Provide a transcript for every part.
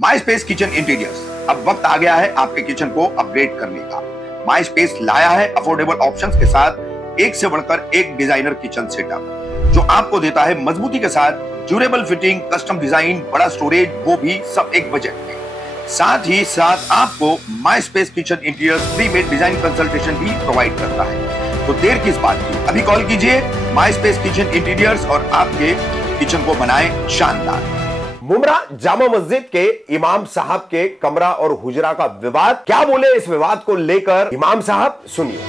माई space kitchen interiors, अब वक्त आ गया है आपके किचन को अपग्रेड करने का। माई स्पेस लाया है अफोर्डेबल ऑप्शंस के साथ एक से बढ़कर एक डिजाइनर किचन सेटअप, जो आपको देता है मजबूती के साथ ड्यूरेबल फिटिंग, कस्टम डिजाइन, बड़ा स्टोरेज, वो भी सब एक बजट में। साथ ही साथ आपको माई स्पेस किचन इंटीरियर्स फ्री में डिजाइन कंसल्टेशन भी प्रोवाइड करता है। तो देर किस बात की, अभी कॉल कीजिए माई स्पेस किचन इंटीरियर्स और आपके किचन को बनाए शानदार। मुमरा जामा मस्जिद के इमाम साहब के कमरा और हुजरा का विवाद, क्या बोले इस विवाद को लेकर इमाम साहब, सुनिए।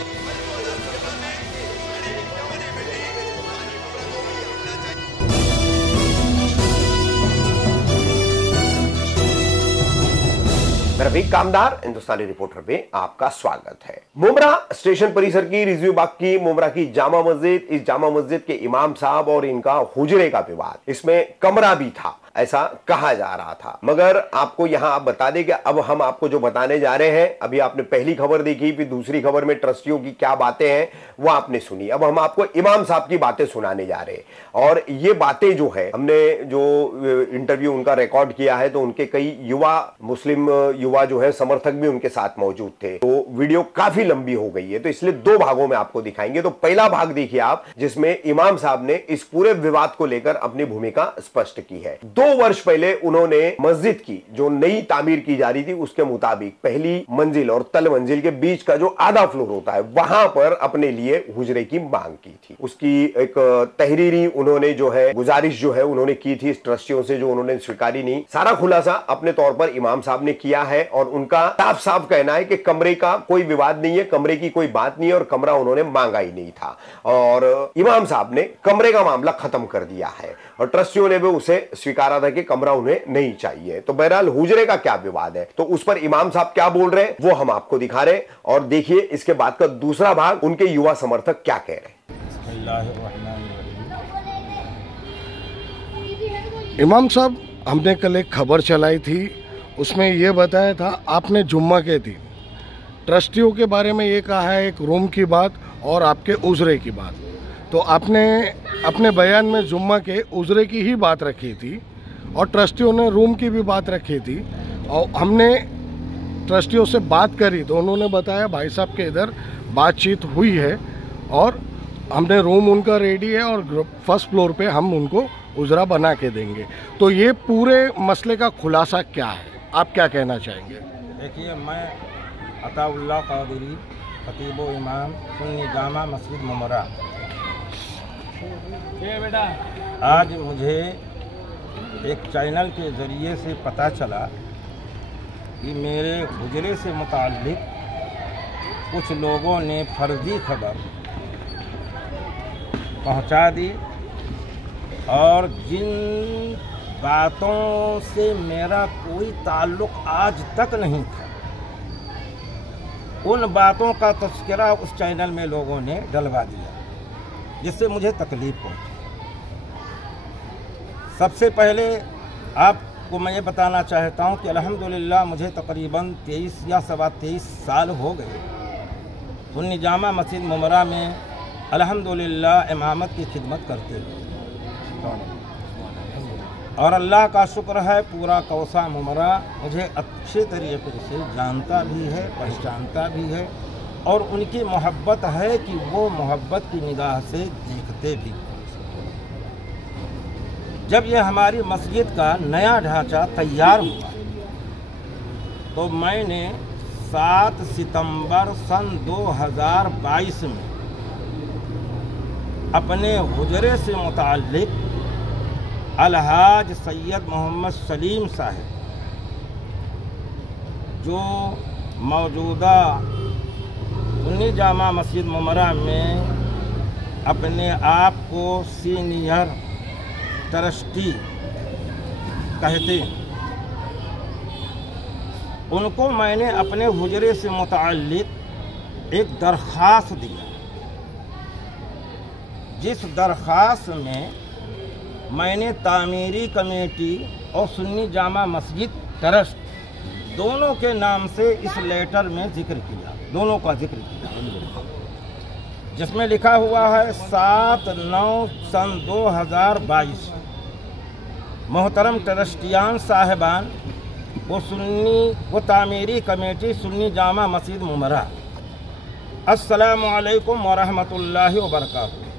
रफीक कामदार, हिंदुस्तानी रिपोर्टर में आपका स्वागत है। मुमरा स्टेशन परिसर की रिजवी बाग की मुमरा की जामा मस्जिद, इस जामा मस्जिद के इमाम साहब और इनका हुजरे का विवाद, इसमें कमरा भी था ऐसा कहा जा रहा था। मगर आपको यहां आप बता दें कि अब हम आपको जो बताने जा रहे हैं, अभी आपने पहली खबर देखी, फिर दूसरी खबर में ट्रस्टियों की क्या बातें हैं वो आपने सुनी। अब हम आपको इमाम साहब की बातें सुनाने जा रहे हैं। और ये बातें जो है, हमने जो इंटरव्यू उनका रिकॉर्ड किया है, तो उनके कई युवा, मुस्लिम युवा जो है समर्थक भी उनके साथ मौजूद थे। तो वीडियो काफी लंबी हो गई है, तो इसलिए दो भागों में आपको दिखाएंगे। तो पहला भाग देखिए आप, जिसमें इमाम साहब ने इस पूरे विवाद को लेकर अपनी भूमिका स्पष्ट की है। 2 वर्ष पहले उन्होंने मस्जिद की जो नई तामीर की जा रही थी, उसके मुताबिक पहली मंजिल और तल मंजिल के बीच का जो आधा फ्लोर होता है, वहां पर अपने लिए हुजरे की मांग की थी। उसकी एक तहरीरी उन्होंने जो है, गुजारिश जो है उन्होंने की थी ट्रस्टियों से, जो उन्होंने स्वीकारी नहीं। सारा खुलासा अपने तौर पर इमाम साहब ने किया है और उनका साफ साफ कहना है कि कमरे का कोई विवाद नहीं है, कमरे की कोई बात नहीं है और कमरा उन्होंने मांगा ही नहीं था। और इमाम साहब ने कमरे का मामला खत्म कर दिया है और ट्रस्टियों ने भी उसे स्वीकारा था कि कमरा उन्हें नहीं चाहिए। तो बहरहाल हुजरे का क्या विवाद है, तो उस पर इमाम साहब क्या बोल रहे हैं वो हम आपको दिखा रहे हैं। और देखिए इसके बाद का दूसरा भाग, उनके युवा समर्थक क्या कह रहे हैं। इमाम साहब, हमने कल एक खबर चलाई थी, उसमें यह बताया था आपने जुम्मा के दिन ट्रस्टियों के बारे में ये कहा है, एक रूम की बात और आपके उजरे की बात। तो आपने अपने बयान में जुम्मा के उजरे की ही बात रखी थी और ट्रस्टियों ने रूम की भी बात रखी थी। और हमने ट्रस्टियों से बात करी तो उन्होंने बताया भाई साहब के इधर बातचीत हुई है और हमने रूम उनका रेडी है और फर्स्ट फ्लोर पे हम उनको उजरा बना के देंगे। तो ये पूरे मसले का खुलासा क्या है, आप क्या कहना चाहेंगे? देखिए, मैं अताउल्लाह कादरी, खतीब इमाम, सुन्नी जामा मस्जिद मुमरा। आज मुझे एक चैनल के ज़रिए से पता चला कि मेरे हुजरे से मुताल्लिक कुछ लोगों ने फर्जी खबर पहुंचा दी और जिन बातों से मेरा कोई ताल्लुक़ आज तक नहीं था, उन बातों का तज़किरा उस चैनल में लोगों ने डलवा दिया, जिससे मुझे तकलीफ़ पहुंची। सबसे पहले आपको मैं ये बताना चाहता हूँ कि अल्हम्दुलिल्लाह मुझे तकरीबन 23 या सवा 23 साल हो गए सुन्नी जामा मस्जिद मुमरा में अल्हम्दुलिल्लाह इमामत की खिदमत करते हुए। और अल्लाह का शुक्र है, पूरा कौसा मुमरा मुझे अच्छे तरीके से जानता भी है, पहचानता भी है और उनकी मोहब्बत है कि वो मोहब्बत की निगाह से देखते भी। जब ये हमारी मस्जिद का नया ढांचा तैयार हुआ तो मैंने 7 सितंबर सन 2022 में अपने हुजरे से मुताल्लिक अलहाज सैयद मोहम्मद सलीम साहब, जो मौजूदा सुन्नी जामा मस्जिद मुमरा में अपने आप को सीनियर ट्रस्टी कहते हैं, उनको मैंने अपने हुजरे से मुताल्लिक एक दरख्वास्त दिया, जिस दरख्वास्त में मैंने तामीरी कमेटी और सुन्नी जामा मस्जिद ट्रस्ट दोनों के नाम से इस लेटर में जिक्र किया, दोनों का जिक्र किया, जिसमें लिखा हुआ है 7/9 सन 2022 मोहतरम ट्रस्टियान साहिबान, वो तामीरी कमेटी सुन्नी जामा मस्जिद मुमरा। अस्सलामु अलैकुम व रहमतुल्लाहि व बरकातुहू।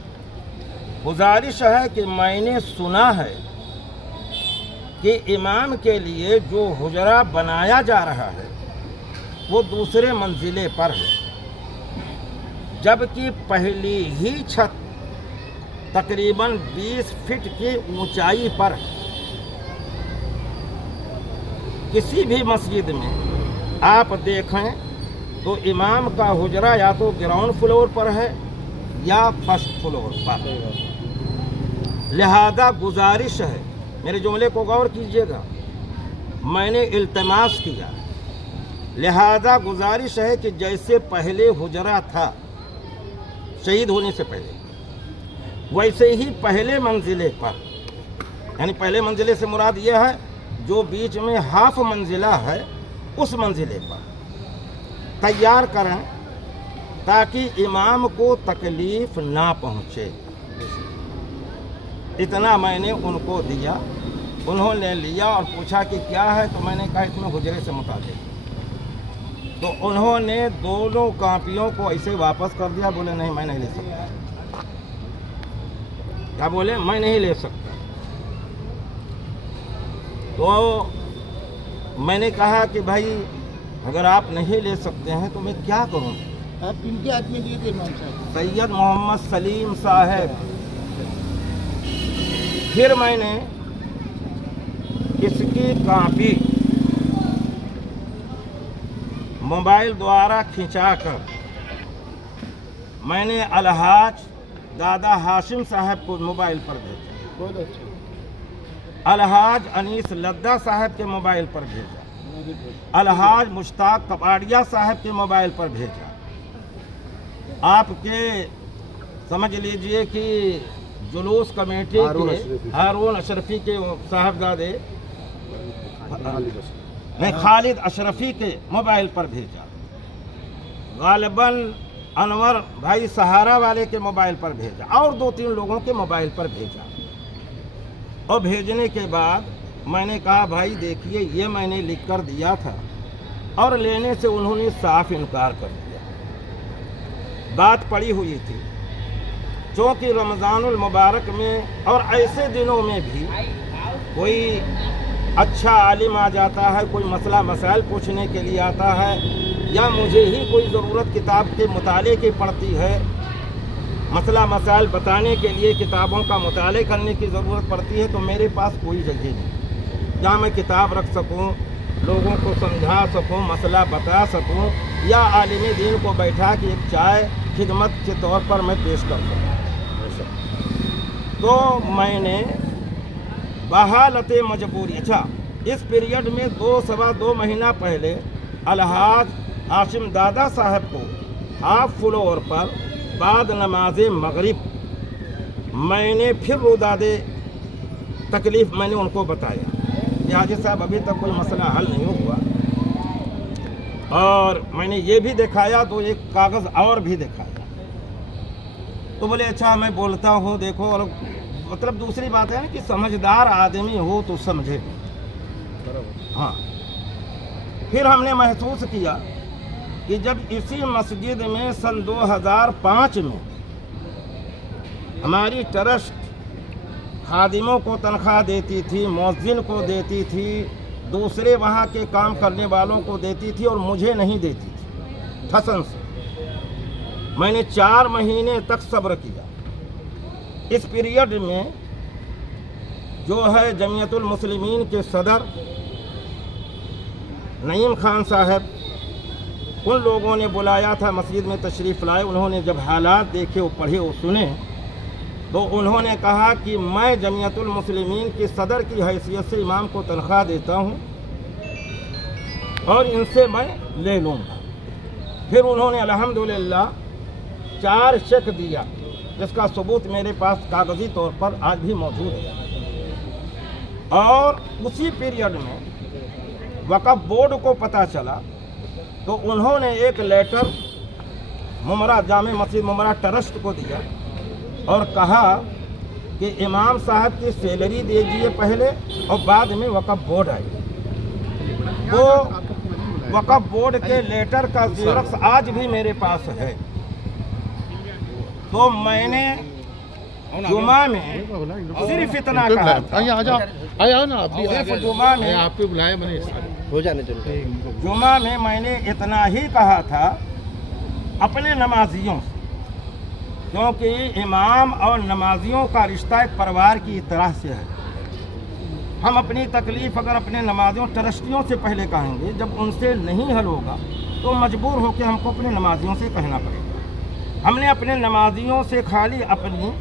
गुजारिश है कि मैंने सुना है कि इमाम के लिए जो हुजरा बनाया जा रहा है वो दूसरे मंजिले पर है, जबकि पहली ही छत तकरीबन 20 फीट की ऊंचाई पर है। किसी भी मस्जिद में आप देखें तो इमाम का हुजरा या तो ग्राउंड फ्लोर पर है या फर्स्ट फ्लोर पर। लिहाजा गुजारिश है, मेरे जुमले को गौर कीजिएगा, मैंने इल्तमास किया, लिहाजा गुजारिश है कि जैसे पहले हुजरा था शहीद होने से पहले, वैसे ही पहले मंजिले पर, यानी पहले मंजिले से मुराद यह है जो बीच में हाफ मंजिला है उस मंजिले पर तैयार करें ताकि इमाम को तकलीफ ना पहुँचे। इतना मैंने उनको दिया। उन्होंने लिया और पूछा कि क्या है, तो मैंने कहा इसमें हुजरे से मुताबिक। तो उन्होंने दोनों कापियों को ऐसे वापस कर दिया, बोले नहीं मैं नहीं ले सकता। क्या बोले? मैं नहीं ले सकता। तो मैंने कहा कि भाई अगर आप नहीं ले सकते हैं तो मैं क्या करूं? आप किनके हाथ में दिए थे इमाम साहब? सैयद मोहम्मद सलीम साहब। फिर मैंने इसकी कापी मोबाइल द्वारा खिंचाकर मैंने अलहाज दादा हाशिम साहब को मोबाइल पर भेजा, बहुत अच्छा, अलहाज अनीस लद्दा साहब के मोबाइल पर भेजा, अलहाज मुश्ताक कपाड़िया साहब के मोबाइल पर भेजा। आपके समझ लीजिए कि जुलूस कमेटी के हारून अशरफी के साहबजादे नहीं खालिद अशरफी के मोबाइल पर भेजा, गालिबन अनवर भाई सहारा वाले के मोबाइल पर भेजा और 2-3 लोगों के मोबाइल पर भेजा। और भेजने के बाद मैंने कहा भाई देखिए ये मैंने लिख कर दिया था, और लेने से उन्होंने साफ इनकार कर दिया। बात पड़ी हुई थी क्योंकि रमज़ानुल मुबारक में और ऐसे दिनों में भी कोई अच्छा आलिम आ जाता है, कोई मसला मसाइल पूछने के लिए आता है, या मुझे ही कोई ज़रूरत किताब के मुताले की पड़ती है, मसला मसाइल बताने के लिए किताबों का मुताले करने की ज़रूरत पड़ती है, तो मेरे पास कोई जगह नहीं जहाँ मैं किताब रख सकूँ, लोगों को समझा सकूँ, मसला बता सकूँ, या आलिम दीन को बैठा कि एक चाय खिदमत के तौर पर मैं पेश कर सकूँ। तो मैंने बहालत मजबूरी, अच्छा इस पीरियड में 2-2.25 महीना पहले अलहाज हाशिम दादा साहब को हाफ फ्लोर पर बाद नमाज मगरिब मैंने फिर रुदादे तकलीफ़ मैंने उनको बताया कि हाजी साहब अभी तक कोई मसला हल नहीं हुआ, और मैंने ये भी दिखाया, तो एक कागज़ और भी दिखाया। तो बोले अच्छा मैं बोलता हूँ, देखो, और मतलब दूसरी बात है ना कि समझदार आदमी हो तो समझे। हाँ, फिर हमने महसूस किया कि जब इसी मस्जिद में सन 2005 में हमारी ट्रस्ट खादिमों को तनख्वाह देती थी, मौज़िन को देती थी, दूसरे वहाँ के काम करने वालों को देती थी, और मुझे नहीं देती थी ठसन से। मैंने 4 महीने तक सब्र किया। इस पीरियड में जो है जमीयतुल मुस्लिमीन के सदर नईम खान साहब, उन लोगों ने बुलाया था, मस्जिद में तशरीफ़ लाए। उन्होंने जब हालात देखे, वो पढ़े, वो सुने, तो उन्होंने कहा कि मैं जमीयतुल मुस्लिमीन के सदर की हैसियत से इमाम को तनख्वाह देता हूँ और इनसे मैं ले लूँगा। फिर उन्होंने अल्हम्दुलिल्लाह 4 चेक दिया, जिसका सबूत मेरे पास कागज़ी तौर पर आज भी मौजूद है। और उसी पीरियड में वक़्फ़ बोर्ड को पता चला, तो उन्होंने एक लेटर मुमरा जामे मस्जिद मुमरा ट्रस्ट को दिया और कहा कि इमाम साहब की सैलरी दीजिए पहले और बाद में वक़्फ़ बोर्ड आई। वो वक्फ बोर्ड के लेटर का ज़ेरॉक्स आज भी मेरे पास है। तो मैंने जुमा में सिर्फ इतना कहा था, सिर्फ जुमा में आपको बुलाया मैंने हो जाने चाहिए। जुमा में मैंने इतना ही कहा था अपने नमाजियों से, क्योंकि इमाम और नमाजियों का रिश्ता एक परिवार की तरह से है। हम अपनी तकलीफ अगर अपने नमाजियों ट्रस्टियों से पहले कहेंगे, जब उनसे नहीं हल होगा तो मजबूर होकर हमको अपने नमाजियों से कहना पड़ेगा। हमने अपने नमाजियों से खाली अपनी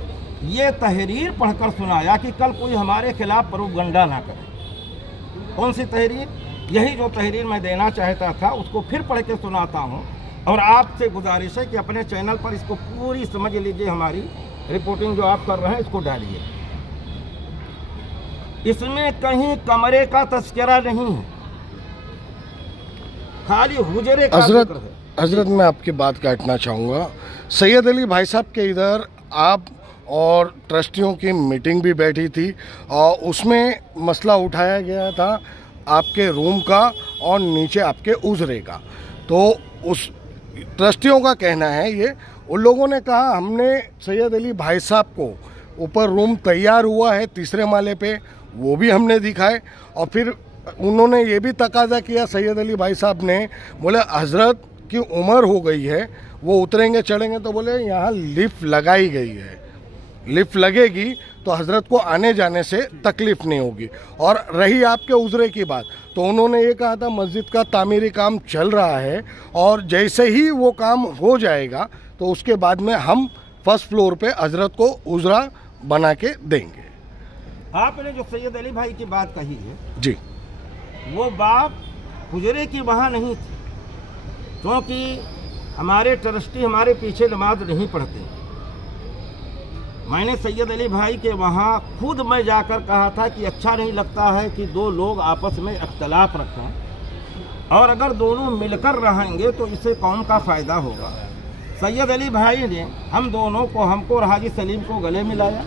ये तहरीर पढ़कर सुनाया कि कल कोई हमारे खिलाफ प्रोपगंडा ना करे। कौन सी तहरीर? यही जो तहरीर मैं देना चाहता था उसको फिर पढ़ के सुनाता हूँ। और आपसे गुजारिश है कि अपने चैनल पर इसको पूरी समझ लीजिए, हमारी रिपोर्टिंग जो आप कर रहे हैं इसको डालिए। इसमें कहीं कमरे का तस्करा नहीं है, खाली हुजरे का जिक्र है। हजरत मैं आपकी बात काटना चाहूँगा। सैयद अली भाई साहब के इधर आप और ट्रस्टियों की मीटिंग भी बैठी थी और उसमें मसला उठाया गया था आपके रूम का और नीचे आपके उजरे का। तो उस ट्रस्टियों का कहना है ये, उन लोगों ने कहा हमने सैयद अली भाई साहब को ऊपर रूम तैयार हुआ है 3रे माले पे, वो भी हमने दिखाए। और फिर उन्होंने ये भी तकाजा किया सैयद अली भाई साहब ने, बोले हजरत की उम्र हो गई है, वो उतरेंगे चढ़ेंगे, तो बोले यहाँ लिफ्ट लगाई गई है, लिफ्ट लगेगी तो हजरत को आने जाने से तकलीफ नहीं होगी। और रही आपके उजरे की बात, तो उन्होंने ये कहा था मस्जिद का तामीरी काम चल रहा है और जैसे ही वो काम हो जाएगा तो उसके बाद में हम फर्स्ट फ्लोर पे हजरत को उजरा बना के देंगे। आपने जो सैयद अली भाई की बात कही है जी, वो बात हुजरे की वहाँ नहीं थी, क्योंकि हमारे ट्रस्टी हमारे पीछे नमाज नहीं पढ़ते। मैंने सैयद अली भाई के वहाँ खुद मैं जाकर कहा था कि अच्छा नहीं लगता है कि दो लोग आपस में इख्तलाफ रखें और अगर दोनों मिलकर रहेंगे तो इससे कौम का फ़ायदा होगा। सैयद अली भाई ने हम दोनों को, हमको और हाजी सलीम को गले मिलाया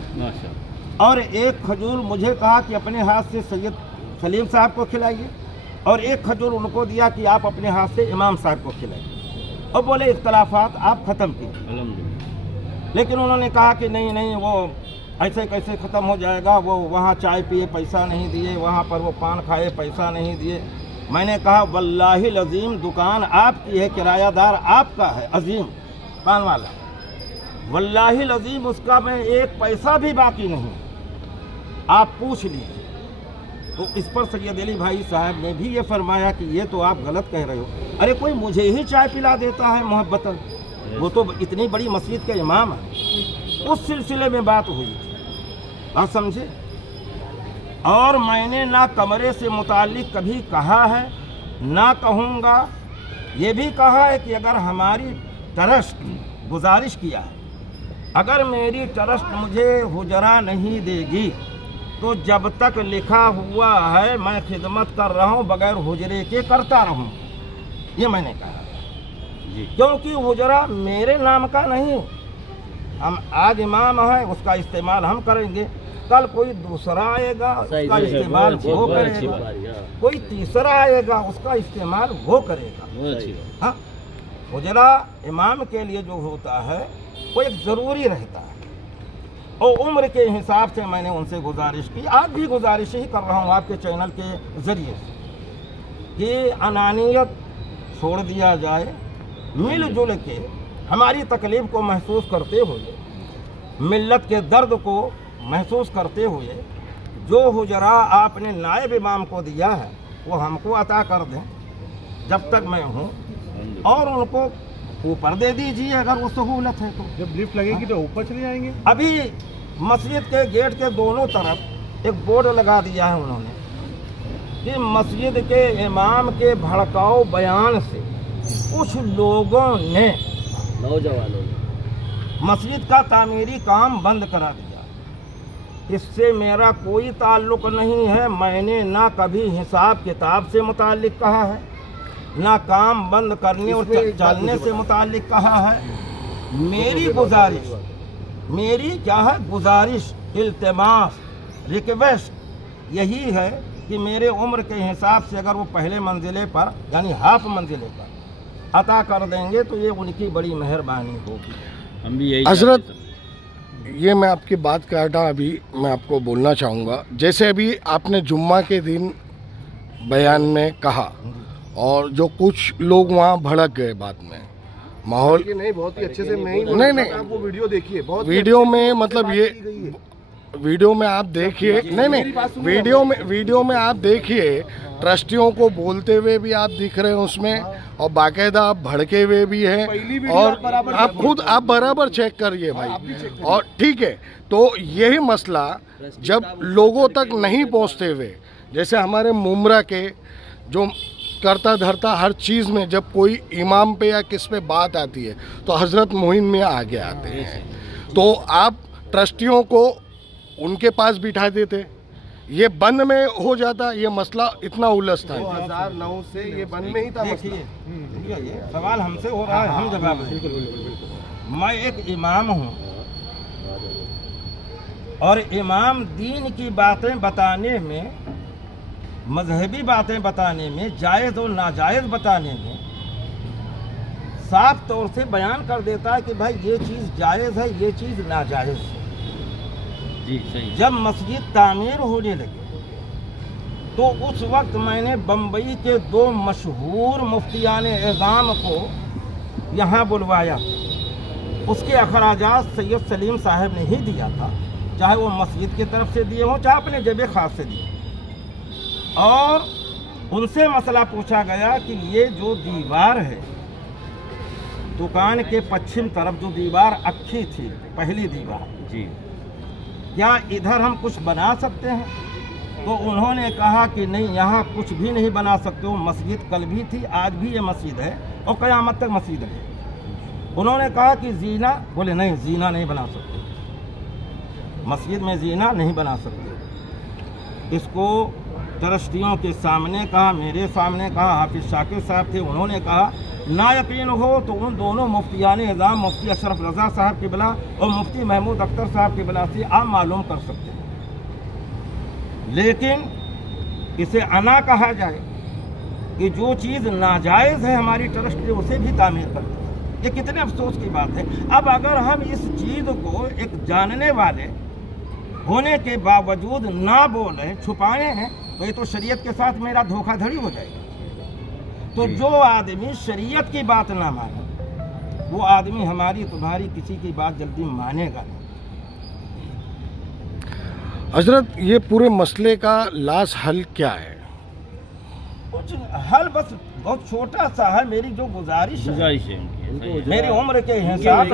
और एक खजूर मुझे कहा कि अपने हाथ से सैयद सलीम साहब को खिलाइए और एक खजूर उनको दिया कि आप अपने हाथ से इमाम साहब को खिलाइए और बोले इख्तलाफात आप ख़त्म कीजिए। लेकिन उन्होंने कहा कि नहीं नहीं, वो ऐसे कैसे ख़त्म हो जाएगा, वो वहाँ चाय पिए पैसा नहीं दिए, वहाँ पर वो पान खाए पैसा नहीं दिए। मैंने कहा वल्लाहिल अज़ीम दुकान आपकी है, किरायादार आपका है, अजीम पान वाला, वल्लाहिल अज़ीम उसका मैं एक पैसा भी बाकी नहीं, आप पूछ लीजिए। तो इस पर सैयद अली भाई साहब ने भी ये फरमाया कि ये तो आप गलत कह रहे हो, अरे कोई मुझे ही चाय पिला देता है मोहब्बतन, वो तो इतनी बड़ी मस्जिद के इमाम है। उस सिलसिले में बात हुई थी, बात समझे। और मैंने ना कमरे से मुताल्लिक कभी कहा है ना कहूँगा। ये भी कहा है कि अगर हमारी ट्रस्ट गुजारिश किया है, अगर मेरी ट्रस्ट मुझे हुजरा नहीं देगी तो जब तक लिखा हुआ है मैं खिदमत कर रहा हूँ बगैर हुजरे के करता रहूँ, ये मैंने कहा। क्योंकि हुजरा मेरे नाम का नहीं, हम आज इमाम है उसका इस्तेमाल हम करेंगे, कल कोई दूसरा आएगा उसका इस्तेमाल वो करेगा, कोई तीसरा आएगा उसका इस्तेमाल वो करेगा। हाँ, हुजरा इमाम के लिए जो होता है वो एक ज़रूरी रहता है और उम्र के हिसाब से मैंने उनसे गुजारिश की, आज भी गुजारिश ही कर रहा हूँ आपके चैनल के ज़रिए से कि अनानियत छोड़ दिया जाए, मिलजुल के हमारी तकलीफ़ को महसूस करते हुए, मिल्लत के दर्द को महसूस करते हुए जो हुजरा आपने नायब इमाम को दिया है वो हमको अता कर दें जब तक मैं हूँ, और उनको ऊपर दे दीजिए अगर वो सहूलत है तो। जब लिफ्ट लगेगी तो ऊपर चले जाएंगे। अभी मस्जिद के गेट के दोनों तरफ एक बोर्ड लगा दिया है उन्होंने कि मस्जिद के इमाम के भड़काऊ बयान से कुछ लोगों ने, नौजवानों ने मस्जिद का तामीरी काम बंद करा दिया। इससे मेरा कोई ताल्लुक़ नहीं है, मैंने ना कभी हिसाब किताब से मुताल्लिक़ कहा है, ना काम बंद करने और चलने से मुताल्लिक़ कहा है। मेरी गुजारिश, मेरी क्या है गुजारिश, इल्तिमास, रिक्वेस्ट यही है कि मेरे उम्र के हिसाब से अगर वो पहले मंजिले पर यानी हाफ मंजिले पर अता कर देंगे तो ये उनकी बड़ी मेहरबानी होगी। हम भी यही हजरत, ये मैं आपकी बात काटा, अभी मैं आपको बोलना चाहूँगा, जैसे अभी आपने जुम्मा के दिन बयान में कहा और जो कुछ लोग वहाँ भड़क गए बाद में माहौल नहीं, बहुत ही अच्छे से नहीं आप वो वीडियो देखिए, बहुत वीडियो में मतलब ये वीडियो में आप देखिए, नहीं वीडियो में आप देखिए, ट्रस्टियों को बोलते हुए भी आप दिख रहे हैं उसमें, और बाकायदा आप भड़के हुए भी हैं, और आप बराबर चेक करिए भाई। और ठीक है, तो यही मसला जब लोगों तक नहीं पहुंचते हुए, जैसे हमारे मुमरा के जो करता धरता हर चीज़ में जब कोई इमाम पे या किस पे बात आती है तो हजरत मोइन में आगे आते हैं, तो आप ट्रस्टियों को उनके पास बिठा देते, ये बंद में हो जाता, ये मसला इतना उलझता है। 2009 से ये बंद में ही था मसला। ये सवाल हमसे हो रहा है, हम जवाब दें। मैं एक इमाम हूँ और इमाम दीन की बातें बताने में, मजहबी बातें बताने में, जायज़ और नाजायज़ बताने में साफ तौर से बयान कर देता है कि भाई ये चीज़ जायज़ है, ये चीज़ नाजायज़ है। जी सही। जब मस्जिद तामीर होने लगी तो उस वक्त मैंने बम्बई के 2 मशहूर मुफ्तियान एज़ाम को यहाँ बुलवाया। उसके अखराजात सैयद सलीम साहब ने ही दिया था, चाहे वो मस्जिद की तरफ से दिए हों चाहे अपने जेब खास से दिए। और उनसे मसला पूछा गया कि ये जो दीवार है, दुकान के पश्चिम तरफ जो दीवार अच्छी थी, पहली दीवार जी, क्या इधर हम कुछ बना सकते हैं? तो उन्होंने कहा कि नहीं, यहाँ कुछ भी नहीं बना सकते हो, मस्जिद कल भी थी, आज भी ये मस्जिद है और क़यामत तक मस्जिद है। उन्होंने कहा कि जीना, बोले नहीं, जीना नहीं बना सकते, मस्जिद में जीना नहीं बना सकते। इसको ट्रस्टियों के सामने कहा, मेरे सामने कहा, हाफिज शाकिर साहब थे, उन्होंने कहा ना यकीन हो तो उन दोनों मुफ्तियान निज़ाम, मुफ्ती अशरफ रज़ा साहब की बिला और मुफ्ती महमूद अख्तर साहब की बिला से आप मालूम कर सकते हैं। लेकिन इसे अना कहा जाए कि जो चीज़ नाजायज़ है हमारी ट्रस्ट ने उसे भी तामीर कर दी। ये कितने अफसोस की बात है। अब अगर हम इस चीज़ को एक जानने वाले होने के बावजूद ना बोले, छुपाए हैं, तो ये तो शरीयत के साथ मेरा धोखाधड़ी हो जाएगा। तो जो आदमी शरीयत की बात ना माने, वो आदमी हमारी तुम्हारी किसी की बात जल्दी मानेगा नहीं। हजरत, ये पूरे मसले का लास्ट हल क्या है? कुछ हल बस बहुत छोटा सा है। मेरी जो गुजारिश है मेरी उम्र के हिसाब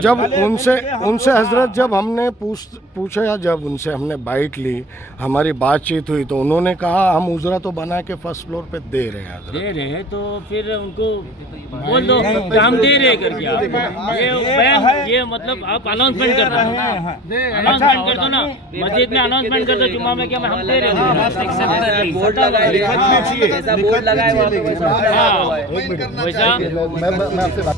जब उनसे हजरत जब हमने पूछा, जब उनसे हमने बाइट ली, हमारी बातचीत हुई, तो उन्होंने कहा हम उजरा तो बना के फर्स्ट फ्लोर पे दे रहे हैं। दे रहे हैं तो फिर उनको बोल दो कि हम दे रहे करके। ये मतलब आप अनाउंसमेंट कर रहे हैं, अनाउंसमेंट कर दो ना, मस्जिद में अनाउंसमेंट कर दो जुम्मा में, क्या हम दे रहे हैं। बोर्ड लगाए, हाँ, मैं आपसे बात